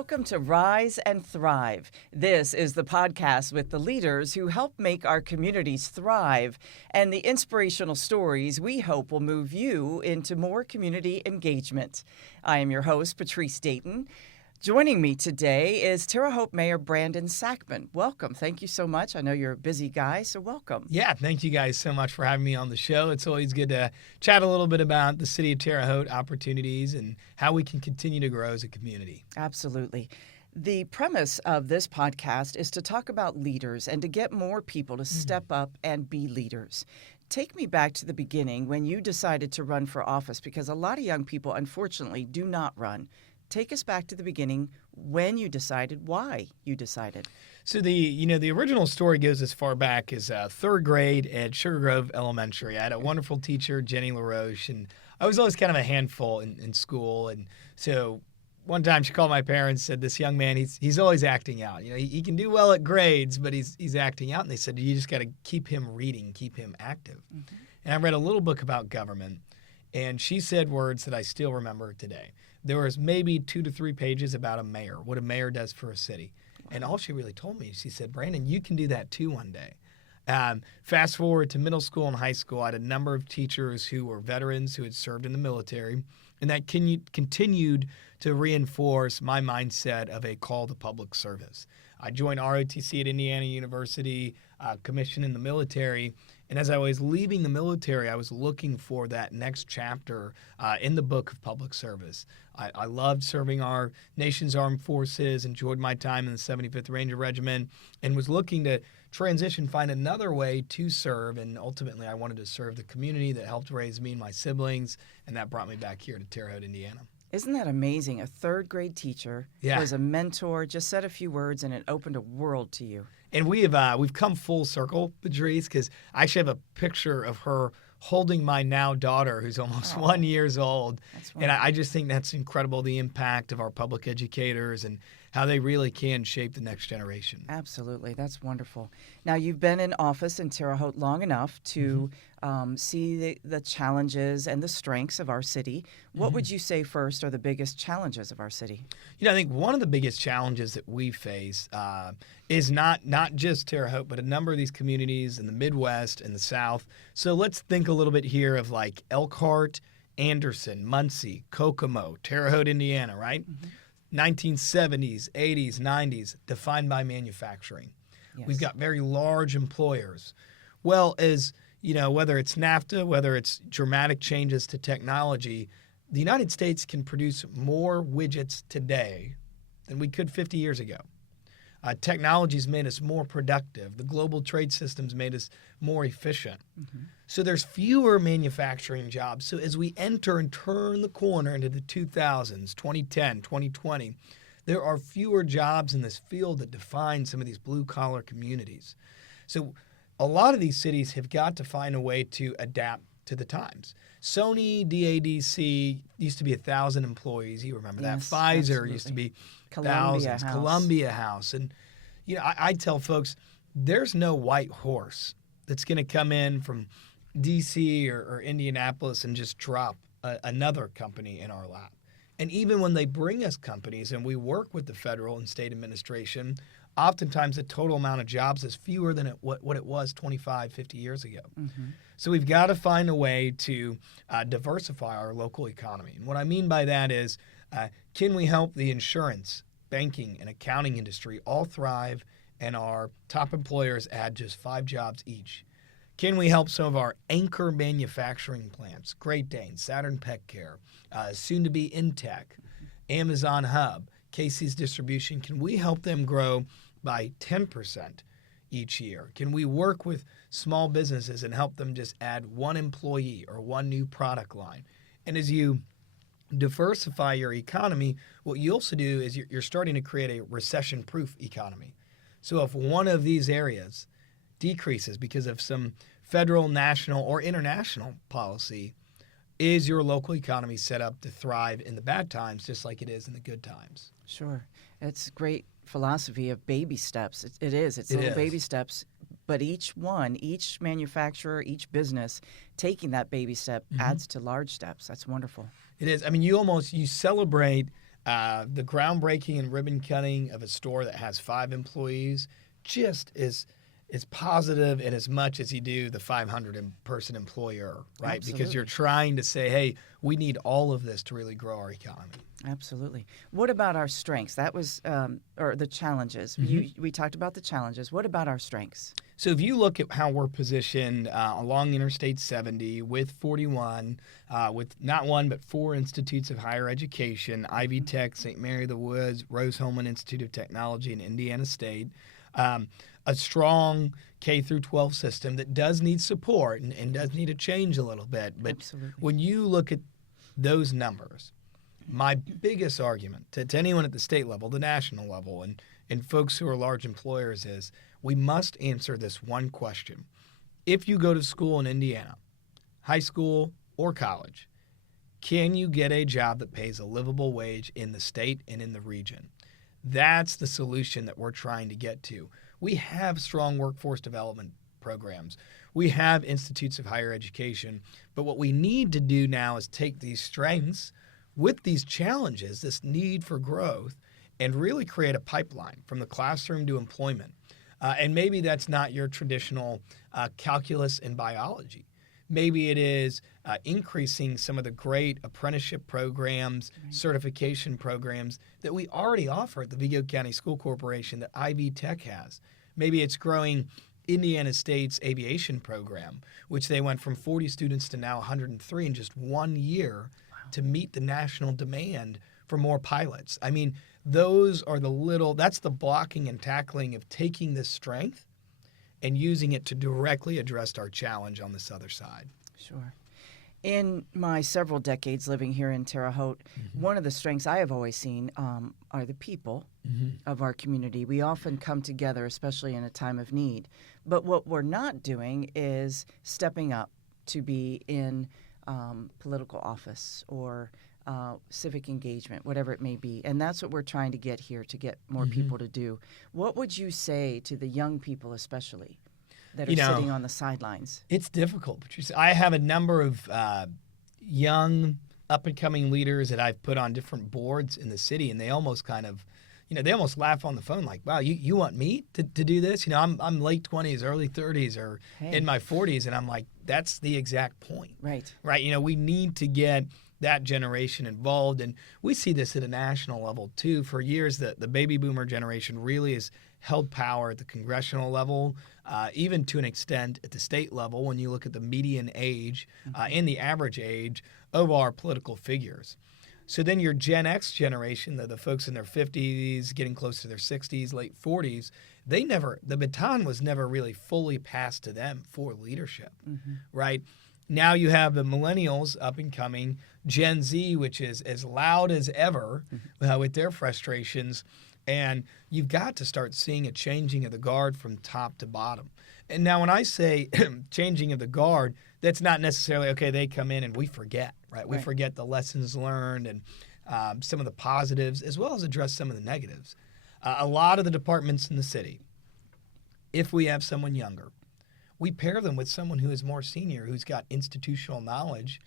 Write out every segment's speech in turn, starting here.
Welcome to Rise and Thrive. This is the podcast with the leaders who help make our communities thrive and the inspirational stories we hope will move you into more community engagement. I am your host, Patrece Dayton. Joining me today is Terre Haute Mayor Brandon Sakbun. Welcome. Thank you so much. I know you're a busy guy, so welcome. Yeah, thank you guys so much for having me on the show. It's always good to chat a little bit about the City of Terre Haute opportunities and how we can continue to grow as a community. Absolutely. The premise of this podcast is to talk about leaders and to get more people to step up and be leaders. Take me back to the beginning when you decided to run for office, because a lot of young people, unfortunately, do not run. Take us back to the beginning, when you decided, why you decided. So the original story goes as far back as third grade at Sugar Grove Elementary. I had a wonderful teacher, Jenny LaRoche, and I was always kind of a handful in school. And so one time she called my parents, said, this young man, he's always acting out. You know, he can do well at grades, but he's acting out. And they said, you just got to keep him reading, keep him active. Mm-hmm. And I read a little book about government, and she said words that I still remember today. There was maybe 2 to 3 pages about a mayor, what a mayor does for a city. Wow. And all she really told me, she said, Brandon, you can do that too one day. Fast forward to middle school and high school, I had a number of teachers who were veterans who had served in the military, and that continued to reinforce my mindset of a call to public service. I joined ROTC at Indiana University, commissioned in the military, and as I was leaving the military, I was looking for that next chapter in the book of public service. I loved serving our nation's armed forces, enjoyed my time in the 75th Ranger Regiment, and was looking to transition, find another way to serve, and ultimately I wanted to serve the community that helped raise me and my siblings, and that brought me back here to Terre Haute, Indiana. Isn't that amazing? A third grade teacher was a mentor, just said a few words, and it opened a world to you. And we've come full circle, Patrece, because I actually have a picture of her holding my now daughter, who's almost 1 year old. And I just think that's incredible, the impact of our public educators and how they really can shape the next generation. Absolutely. That's wonderful. Now, you've been in office in Terre Haute long enough to see the challenges and the strengths of our city. What would you say first are the biggest challenges of our city? You know, I think one of the biggest challenges that we face is not just Terre Haute, but a number of these communities in the Midwest and the South. So let's think a little bit here of like Elkhart, Anderson, Muncie, Kokomo, Terre Haute, Indiana, right? 1970s, 80s, 90s, defined by manufacturing. Yes. We've got very large employers. Well, as you know, whether it's NAFTA, whether it's dramatic changes to technology, the United States can produce more widgets today than we could 50 years ago. Technology's made us more productive. The global trade system's made us more efficient. So there's fewer manufacturing jobs. So as we enter and turn the corner into the 2000s, 2010, 2020, there are fewer jobs in this field that define some of these blue-collar communities. So a lot of these cities have got to find a way to adapt to the times. Sony DADC used to be 1,000 employees. You remember that. Pfizer absolutely. Used to be Columbia thousands. House. Columbia House. And, you know, I tell folks, there's no white horse that's going to come in from D.C. or Indianapolis and just drop another company in our lap. And even when they bring us companies and we work with the federal and state administration, oftentimes the total amount of jobs is fewer than what it was 25, 50 years ago. So we've got to find a way to diversify our local economy. And what I mean by that is, can we help the insurance, banking, and accounting industry all thrive and our top employers add just 5 jobs each? Can we help some of our anchor manufacturing plants, Great Dane, Saturn Pet Care, soon to be Intech, Amazon Hub, Casey's Distribution, can we help them grow by 10% each year? Can we work with small businesses and help them just add 1 employee or 1 new product line? And as you diversify your economy, what you also do is you're starting to create a recession-proof economy. So if one of these areas decreases because of some federal, national, or international policy, is your local economy set up to thrive in the bad times just like it is in the good times? Sure. It's great philosophy of baby steps. It is. It's little baby steps. But each manufacturer, each business taking that baby step adds to large steps. That's wonderful. It is. I mean, you celebrate The groundbreaking and ribbon cutting of a store that has 5 employees just is positive in as much as you do the 500-person employer, right? Absolutely. Because you're trying to say, hey, we need all of this to really grow our economy. Absolutely. What about our strengths? That was, or the challenges. We talked about the challenges. What about our strengths? So if you look at how we're positioned along Interstate 70 with 41, with not one but 4 institutes of higher education, Ivy Tech, St. Mary of the Woods, Rose-Hulman Institute of Technology, and Indiana State, a strong K through 12 system that does need support and does need to change a little bit. But Absolutely. when you look at those numbers, my biggest argument to anyone at the state level, the national level, and folks who are large employers is we must answer this one question. If you go to school in Indiana, high school or college, can you get a job that pays a livable wage in the state and in the region? That's the solution that we're trying to get to. We have strong workforce development programs. We have institutes of higher education. But what we need to do now is take these strengths with these challenges, this need for growth, and really create a pipeline from the classroom to employment. And maybe that's not your traditional calculus and biology. Maybe it is increasing some of the great apprenticeship programs, certification programs that we already offer at the Vigo County School Corporation that Ivy Tech has. Maybe it's growing Indiana State's aviation program, which they went from 40 students to now 103 in just 1 year to meet the national demand for more pilots. I mean, those are that's the blocking and tackling of taking this strength and using it to directly address our challenge on this other side. Sure. In my several decades living here in Terre Haute, one of the strengths I have always seen are the people of our community. We often come together, especially in a time of need. But what we're not doing is stepping up to be in political office or civic engagement, whatever it may be. And that's what we're trying to get here, to get more people to do. What would you say to the young people especially that are sitting on the sidelines? It's difficult, Patrece. I have a number of young, up-and-coming leaders that I've put on different boards in the city, and they almost kind of, they almost laugh on the phone like, wow, you want me to do this? I'm late 20s, early 30s, or in my 40s, and I'm like, that's the exact point. Right. Right. We need to get that generation involved, and we see this at a national level, too. For years, the baby boomer generation really has held power at the congressional level, even to an extent at the state level when you look at the median age and the average age of our political figures. So then your Gen X generation, the folks in their 50s, getting close to their 60s, late 40s, the baton was never really fully passed to them for leadership, right? Now you have the millennials up and coming, Gen Z, which is as loud as ever with their frustrations. And you've got to start seeing a changing of the guard from top to bottom. And now when I say changing of the guard, that's not necessarily, okay, they come in and we forget, right? We forget the lessons learned and some of the positives, as well as address some of the negatives. A lot of the departments in the city, if we have someone younger, we pair them with someone who is more senior, who's got institutional knowledge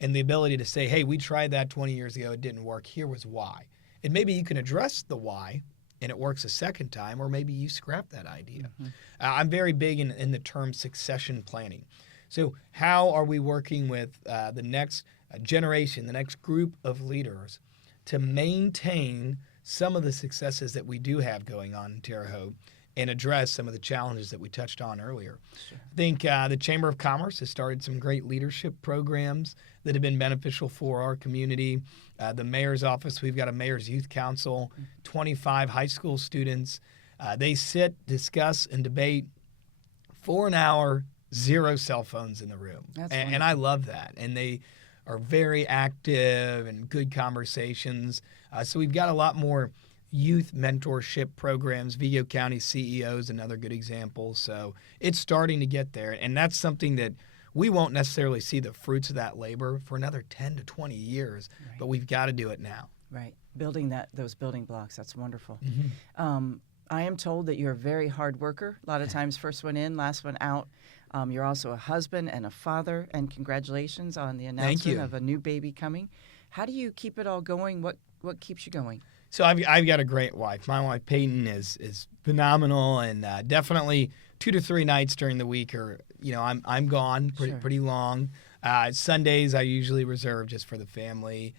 and the ability to say, hey, we tried that 20 years ago. It didn't work. Here was why. And maybe you can address the why and it works a second time, or maybe you scrap that idea. I'm very big in the term succession planning. So how are we working with the next generation, the next group of leaders to maintain some of the successes that we do have going on in Terre Haute and address some of the challenges that we touched on earlier? I think the Chamber of Commerce has started some great leadership programs that have been beneficial for our community. The mayor's office, we've got a mayor's youth council, 25 high school students. They sit, discuss, and debate for an hour, 0 cell phones in the room. And I love that. And they are very active and good conversations. So we've got a lot more youth mentorship programs. Vigo County CEOs, another good example. So it's starting to get there. And that's something that we won't necessarily see the fruits of that labor for another 10 to 20 years, but we've got to do it now. Right. Building those building blocks, that's wonderful. I am told that you're a very hard worker. A lot of times, first one in, last one out. You're also a husband and a father, and congratulations on the announcement of a new baby coming. How do you keep it all going? What what keeps you going? So I've got a great wife. My wife Peyton is phenomenal, and definitely 2 to 3 nights during the week are, I'm gone pretty long. Sundays I usually reserve just for the family.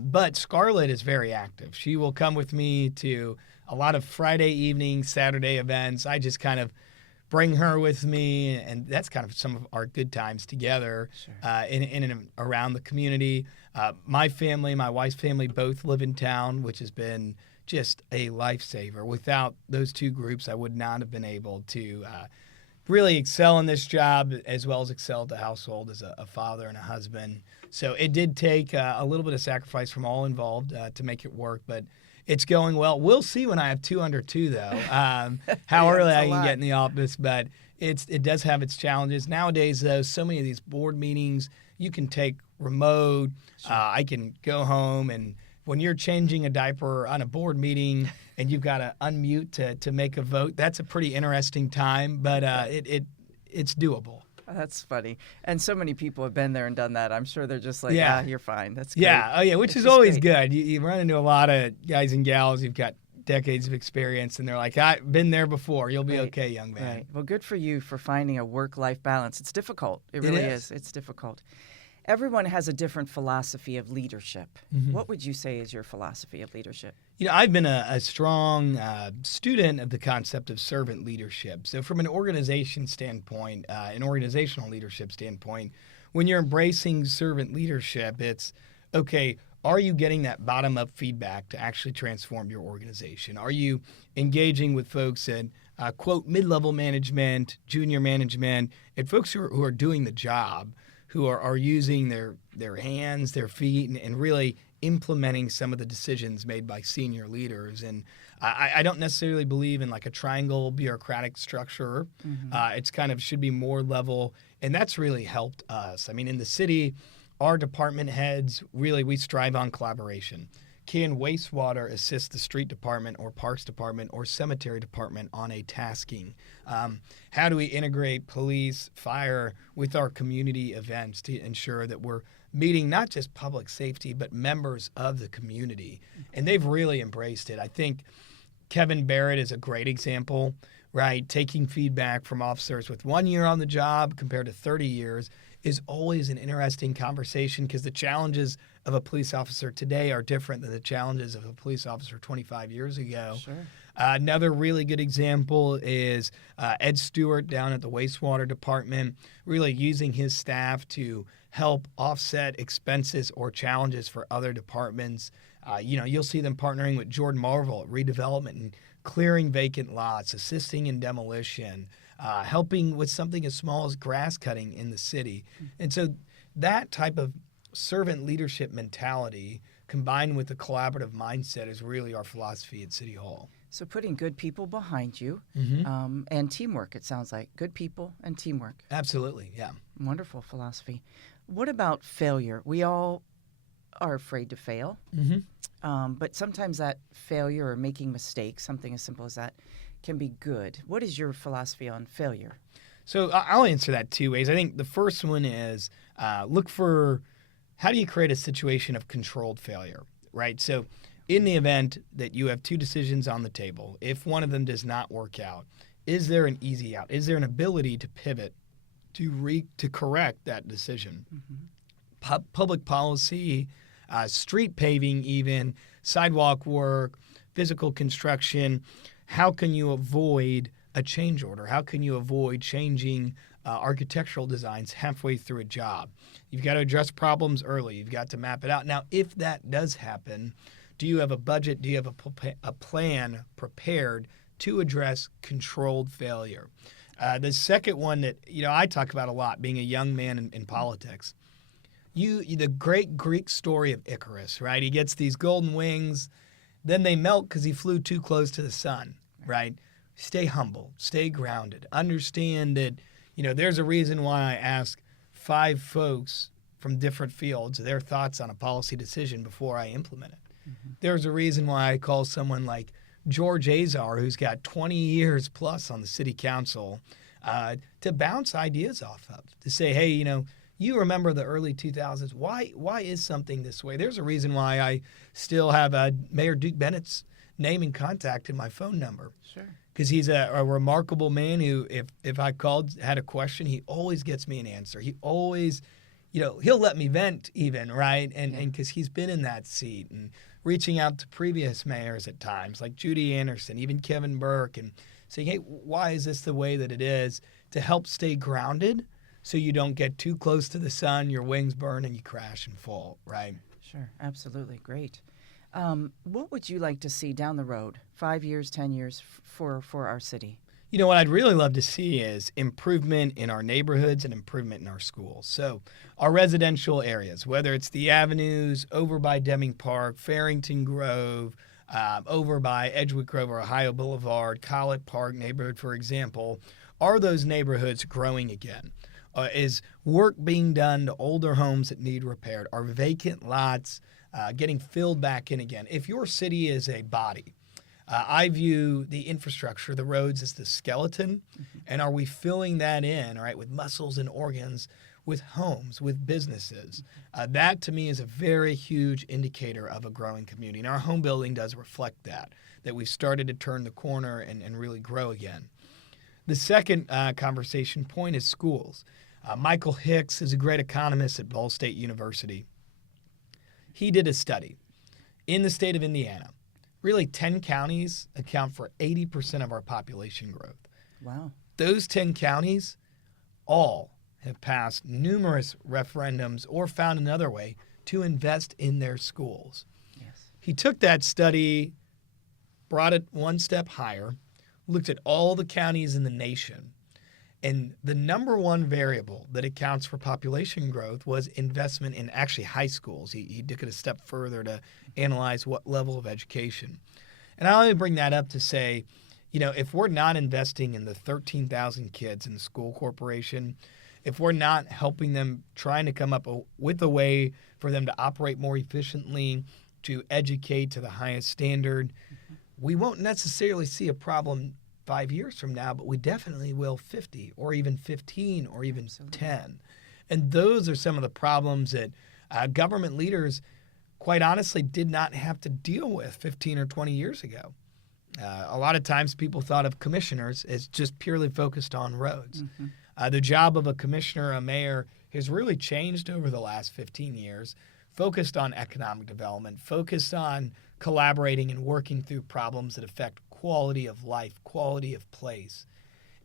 But Scarlett is very active. She will come with me to a lot of Friday evening, Saturday events. I just kind of bring her with me, and that's kind of some of our good times together in and around the community. My family, my wife's family, both live in town, which has been just a lifesaver. Without those two groups, I would not have been able to really excel in this job as well as excel at the household as a father and a husband. So it did take a little bit of sacrifice from all involved to make it work, but it's going well. We'll see when I have 2 under 2, though, how early I can get in the office, but it does have its challenges. Nowadays, though, so many of these board meetings you can take remote. I can go home, and when you're changing a diaper on a board meeting and you've got to unmute to make a vote, that's a pretty interesting time, but it's doable. Oh, that's funny. And so many people have been there and done that. I'm sure they're just like, you're fine. That's good. Yeah. Oh, yeah, which is always good. You run into a lot of guys and gals who've got decades of experience, and they're like, I've been there before. You'll be okay, young man. Right. Well, good for you for finding a work-life balance. It's difficult. It really is. It's difficult. Everyone has a different philosophy of leadership. Mm-hmm. What would you say is your philosophy of leadership? I've been a strong student of the concept of servant leadership. So from an organization standpoint, an organizational leadership standpoint, when you're embracing servant leadership, it's, okay, are you getting that bottom-up feedback to actually transform your organization? Are you engaging with folks at, quote, mid-level management, junior management, and folks who are doing the job, who are using their hands, their feet, and really implementing some of the decisions made by senior leaders? And I don't necessarily believe in like a triangle bureaucratic structure. Mm-hmm. It's kind of should be more level, and that's really helped us. I mean, in the city, our department heads, really, we strive on collaboration. Can wastewater assist the street department or parks department or cemetery department on a tasking? How do we integrate police, fire with our community events to ensure that we're meeting not just public safety, but members of the community? And they've really embraced it. I think Kevin Barrett is a great example, right? Taking feedback from officers with 1 year on the job compared to 30 years is always an interesting conversation, because the challenges of a police officer today are different than the challenges of a police officer 25 years ago. Sure. Another really good example is Ed Stewart down at the wastewater department, really using his staff to help offset expenses or challenges for other departments. You'll see them partnering with Jordan Marvel at redevelopment and clearing vacant lots, assisting in demolition, helping with something as small as grass cutting in the city. And so that type of servant leadership mentality combined with the collaborative mindset is really our philosophy at City Hall. So putting good people behind you, and teamwork, it sounds like. Good people and teamwork. Absolutely, yeah. Wonderful philosophy. What about failure? We all are afraid to fail, but sometimes that failure or making mistakes, something as simple as that, can be good. What is your philosophy on failure? So I'll answer that 2 ways. I think the first one is look for how do you create a situation of controlled failure, right? So in the event that you have 2 decisions on the table, if one of them does not work out, is there an easy out? Is there an ability to pivot to correct that decision? Mm-hmm. Public policy, street paving even, sidewalk work, physical construction. How can you avoid a change order? How can you avoid changing architectural designs halfway through a job? You've got to address problems early. You've got to map it out. Now, if that does happen, do you have a budget? Do you have a plan prepared to address controlled failure? The second one that I talk about a lot, being a young man in politics, the great Greek story of Icarus, right? He gets these golden wings, then they melt because he flew too close to the sun, right? Stay humble, stay grounded, understand that there's a reason why I ask 5 folks from different fields their thoughts on a policy decision before I implement it. Mm-hmm. There's a reason why I call someone like George Azar, who's got 20 years plus on the city council, to bounce ideas off of, to say, hey, you remember the early 2000s. Why is something this way? There's a reason why I still have Mayor Duke Bennett's name and contact in my phone number. Sure. Because he's a remarkable man who, if I called, had a question, he always gets me an answer. He always, he'll let me vent even, right? And because he's been in that seat and reaching out to previous mayors at times, like Judy Anderson, even Kevin Burke, and saying, hey, why is this the way that it is, to help stay grounded so you don't get too close to the sun, your wings burn, and you crash and fall, right? Sure, absolutely. Great. What would you like to see down the road, 5 years, 10 years, for our city? What I'd really love to see is improvement in our neighborhoods and improvement in our schools. So our residential areas, whether it's the avenues over by Deming Park, Farrington Grove, over by Edgewood Grove or Ohio Boulevard, Collett Park neighborhood, for example, are those neighborhoods growing again? Is work being done to older homes that need repaired? Are vacant lots getting filled back in again? If your city is a body, I view the infrastructure, the roads, as the skeleton. Mm-hmm. And are we filling that in, right, with muscles and organs, with homes, with businesses? That, to me, is a very huge indicator of a growing community. And our home building does reflect that we've started to turn the corner and really grow again. The second conversation point is schools. Michael Hicks is a great economist at Ball State University. He did a study in the state of Indiana. Really, 10 counties account for 80% of our population growth. Wow. Those 10 counties all have passed numerous referendums or found another way to invest in their schools. Yes. He took that study, brought it one step higher, looked at all the counties in the nation, and the number one variable that accounts for population growth was investment in actually high schools. He took it a step further to analyze what level of education. And I only bring that up to say, if we're not investing in the 13,000 kids in the school corporation, if we're not helping them, trying to come up with a way for them to operate more efficiently, to educate to the highest standard, we won't necessarily see a problem 5 years from now, but we definitely will 50 or even 15 or even Absolutely. 10. And those are some of the problems that government leaders, quite honestly, did not have to deal with 15 or 20 years ago. A lot of times people thought of commissioners as just purely focused on roads. Mm-hmm. The job of a commissioner, a mayor, has really changed over the last 15 years, focused on economic development, focused on collaborating and working through problems that affect quality of life, quality of place.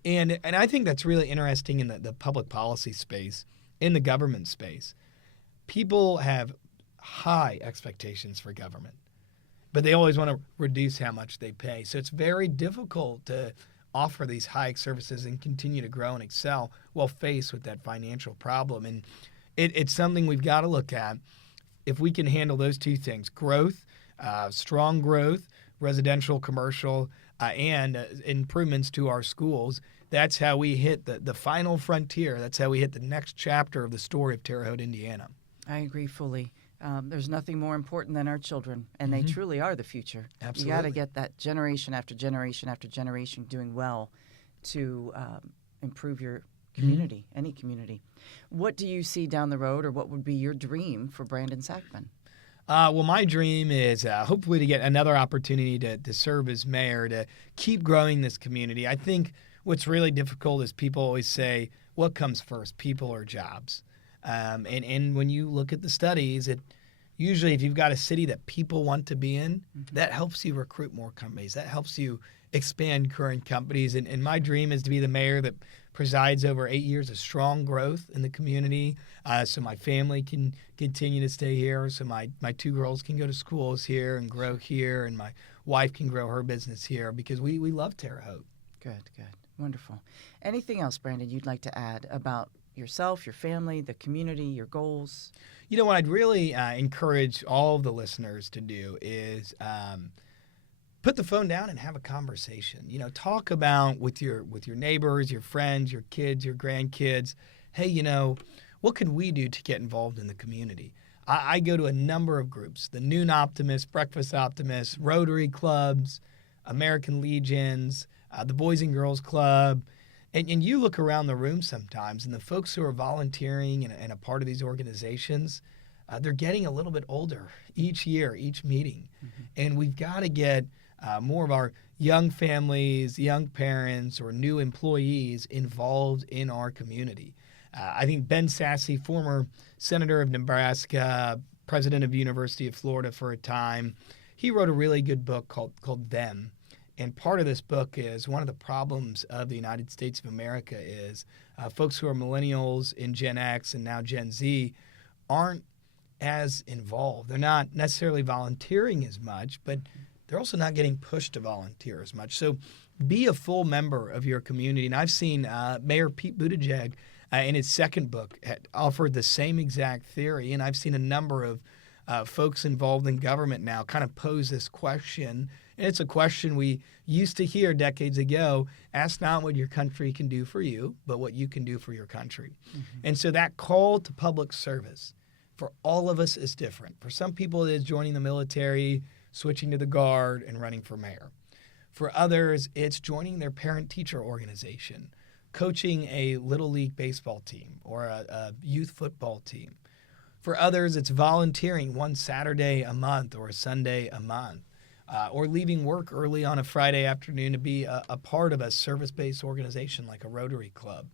And I think that's really interesting in the public policy space, in the government space. People have high expectations for government, but they always want to reduce how much they pay. So it's very difficult to offer these high services and continue to grow and excel while faced with that financial problem. And it's something we've got to look at. If we can handle those two things, growth, strong growth, residential, commercial, and improvements to our schools, that's how we hit the final frontier. That's how we hit the next chapter of the story of Terre Haute, Indiana. I agree fully. There's nothing more important than our children, and they truly are the future. Absolutely. You got to get that generation after generation after generation doing well to improve your community, any community. What do you see down the road, or what would be your dream for Brandon Sakbun? Well, my dream is hopefully to get another opportunity to serve as mayor, to keep growing this community. I think what's really difficult is people always say, what comes first, people or jobs? And when you look at the studies, usually if you've got a city that people want to be in, that helps you recruit more companies. That helps you expand current companies. And my dream is to be the mayor that presides over 8 years of strong growth in the community, so my family can continue to stay here, so my two girls can go to schools here and grow here, and my wife can grow her business here, because we love Terre Haute. Good. Wonderful. Anything else, Brandon, you'd like to add about yourself, your family, the community, your goals? What I'd really encourage all of the listeners to do is put the phone down and have a conversation. Talk about with your neighbors, your friends, your kids, your grandkids. Hey, what could we do to get involved in the community? I go to a number of groups: the Noon Optimists, Breakfast Optimists, Rotary Clubs, American Legions, the Boys and Girls Club. And you look around the room sometimes, and the folks who are volunteering and a part of these organizations, they're getting a little bit older each year, each meeting. And we've got to get more of our young families, young parents, or new employees involved in our community. I think Ben Sasse, former senator of Nebraska, president of University of Florida for a time, he wrote a really good book called Them. And part of this book is one of the problems of the United States of America is folks who are millennials in Gen X and now Gen Z aren't as involved. They're not necessarily volunteering as much, but they're also not getting pushed to volunteer as much. So be a full member of your community. And I've seen Mayor Pete Buttigieg in his second book had offered the same exact theory. And I've seen a number of folks involved in government now kind of pose this question. And it's a question we used to hear decades ago: ask not what your country can do for you, but what you can do for your country. And so that call to public service for all of us is different. For some people, it is joining the military, switching to the Guard, and running for mayor. For others, it's joining their parent-teacher organization, coaching a Little League baseball team or a youth football team. For others, it's volunteering one Saturday a month or a Sunday a month, or leaving work early on a Friday afternoon to be a part of a service-based organization like a Rotary Club.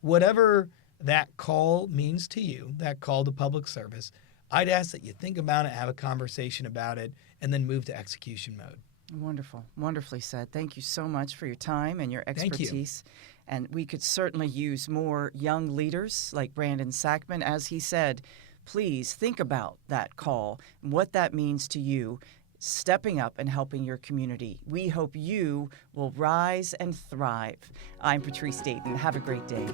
Whatever that call means to you, that call to public service, I'd ask that you think about it, have a conversation about it, and then move to execution mode. Wonderful. Wonderfully said. Thank you so much for your time and your Thank you. expertise. And we could certainly use more young leaders like Brandon Sakbun. As he said, please think about that call and what that means to you, stepping up and helping your community. We hope you will rise and thrive. I'm Patrece Dayton. Have a great day.